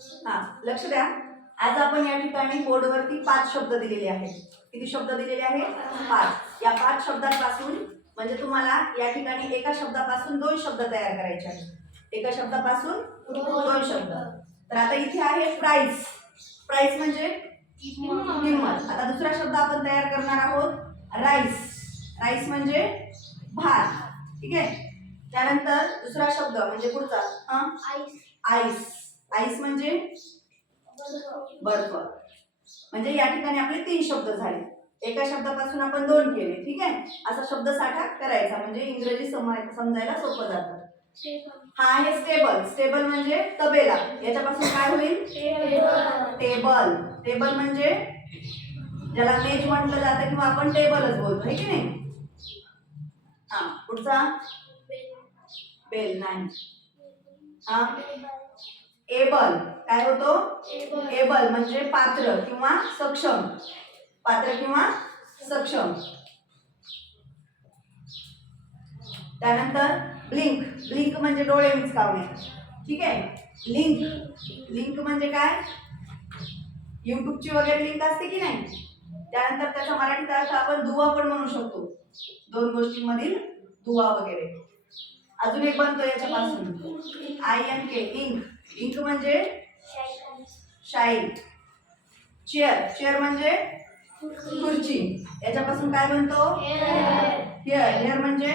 हा, लक्ष द्या. आज आपण या ठिकाणी बोर्डवरती 5 शब्द दिलेले आहेत. किती शब्द दिलेले आहेत? 5. या 5 शब्दांपासून म्हणजे तुम्हाला या ठिकाणी एका शब्दापासून 2 शब्द तयार करायचे आहेत. एका शब्दापासून 2 शब्द. तर आता इथे आहे प्राइस. प्राइस म्हणजे किंमत. आता दुसरा शब्द आपण तयार करणार आहोत राईस. राईस म्हणजे भात. ठीक आहे. त्यानंतर दुसरा शब्द म्हणजे पुढचा आईस. आईस म्हणजे बर्फ. म्हणजे या ठिकाणी आपले 3 शब्द झाले. एका शब्दापासून आपण 2 केले. ठीक आहे. असा शब्दसाठा करायचा म्हणजे इंग्रजी समजायला सोपं जातं. हा आहे स्टेबल. स्टेबल म्हणजे तबेला. याच्यापासून काय होईल? टेबल. टेबल म्हणजे ज्याला मेज म्हटलं जातं किंवा आपण टेबलच बोलतो, है की नाही? हा, पुढचा बेल नाही. हा, एबल. काय होतो? एबल म्हणजे पात्र किंवा सक्षम. पात्र किंवा सक्षम. त्यानंतर ब्लिंक. ब्लिंक म्हणजे डोळे मिचकावणे. ठीक आहे. लिंक. लिंक म्हणजे काय? युट्यूबची वगैरे लिंक असते की नाही? त्यानंतर त्याचा मराठीत अर्थ आपण दुवा पण म्हणू शकतो. 2 गोष्टींमधील दुवा वगैरे. अजून एक बनतो याच्यापासून INK. इंक. इंक म्हणजे शाईन. चेअर. चेअर म्हणजे खुर्ची. याच्यापासून काय बनतो? हेअर. हेअर म्हणजे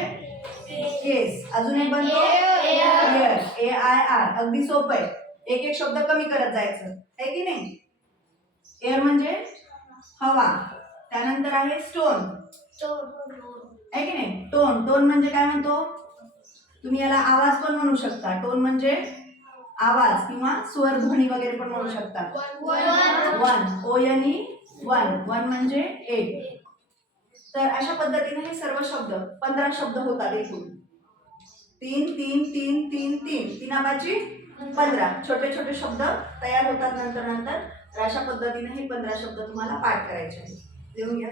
केस. अजून एक बनतो एअर. AIR. अगदी सोपं आहे. एक एक शब्द कमी करत जायचं, आहे की नाही? एअर म्हणजे हवा. त्यानंतर आहे स्टोन. आहे की नाही? टोन. टोन म्हणजे काय म्हणतो? तुम्ही याला आवाज पण म्हणू शकता. टोन म्हणजे आवाज किंवा स्वरध्वनी वगैरे पण म्हणू शकता. वन. ONE. वन. वन म्हणजे 8. तर अशा पद्धतीने हे सर्व शब्द 15 शब्द होतात एकूण. 3 3 3 3 3 तीनाबाची 15 छोटे छोटे शब्द तयार होतात नंतर नंतर. तर अशा पद्धतीने हे 15 शब्द तुम्हाला पाठ करायचे आहेत. लिहून घ्या.